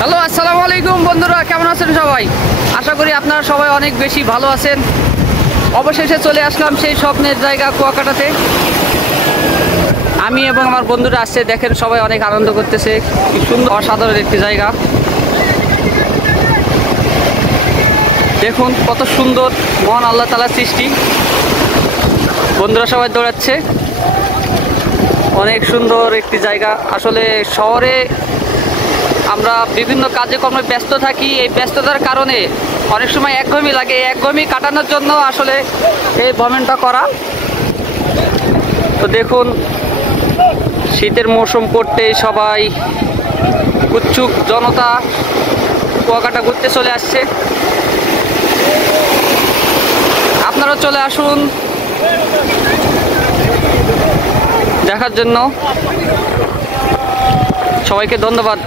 Hello, আসসালামু আলাইকুম বন্ধুরা, কেমন আছেন সবাই? আশা করি আপনারা সবাই অনেক বেশি ভালো আছেন। অবশেষে চলে আসলাম সেই স্বপ্নের জায়গা কুয়াকাটাতে। আমি এবং আমার বন্ধুরা আসছে, দেখেন সবাই অনেক আনন্দ করতেছে। কি সুন্দর, অসাধারণ একটি জায়গা। দেখুন কত সুন্দর, মহান আল্লাহ তাআলার সৃষ্টি। বন্ধুরা সবাই দৌড়াচ্ছে। অনেক সুন্দর একটি জায়গা। আসলে শহরে আমরা বিভিন্ন কাজকর্মে ব্যস্ত থাকি। এই ব্যস্ততার কারণে অনেক সময় একঘেয়েমি লাগে। এই একঘেয়েমি কাটানোর জন্য আসলে এই ভ্রমণটা করা। তো দেখুন, শীতের মৌসুম পড়তে সবাই উৎসুক জনতা কুয়াকাটা ঘুরতে চলে আসছে। আপনারাও চলে আসুন দেখার জন্য। সবাইকে ধন্যবাদ।